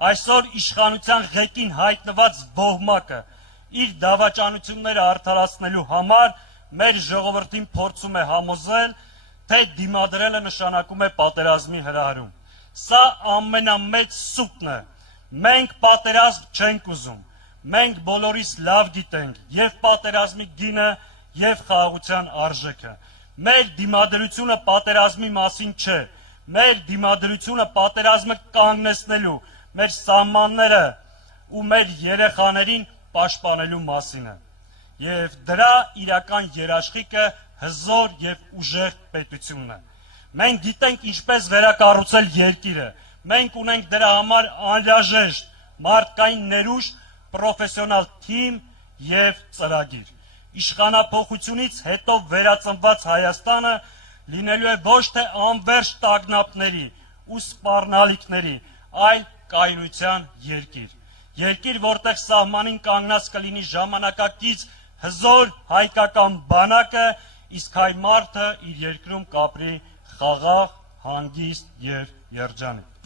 Այսօր իշխանության ղեկին հայտնված ոհմակը իր դավաճանությունները արդարացնելու համար մեր ժողովրդին փորձում է համոզել, թե դիմադրելը նշանակում է պատերազմի հրահրում։ Սա ամենամեծ սուտն է։ Մենք պատերազմ չենք ուզում։ Մենք բոլորիս լավ գիտենք եւ պատերազմի գինը եւ խաղաղության արժեքը։ Մեր դիմադրությունը պատերազմի մասին չէ։ Մեր դիմադրությունը պատերազմը կանգնեցնելու, մեր սահմանները ու մեր երեխաներին պաշտպանելու մասին է։ Եվ դրա իրական երաշխիքը հզոր եւ ուժեղ պետությունն է։ Մենք գիտենք ինչպես վերակառուցել երկիրը։ Մենք ունենք դրա համար անհրաժեշտ մարդկային ներուժ, պրոֆեսիոնալ թիմ եւ ծրագիր։ Իշխանափոխությունից հետո վերածնված Հայաստանը լինելու է ոչ թե անվերջ տագնապների ու սպառնալիքների, այլ կայունության երկիր։ Երկիր, որտեղ սահմանին կանգնած կլինի ժամանակակից հզոր հայկական բանակը, իսկ հայ մարդը իր երկրում կապրի խաղաղ, հանգիստ եւ երջանիկ։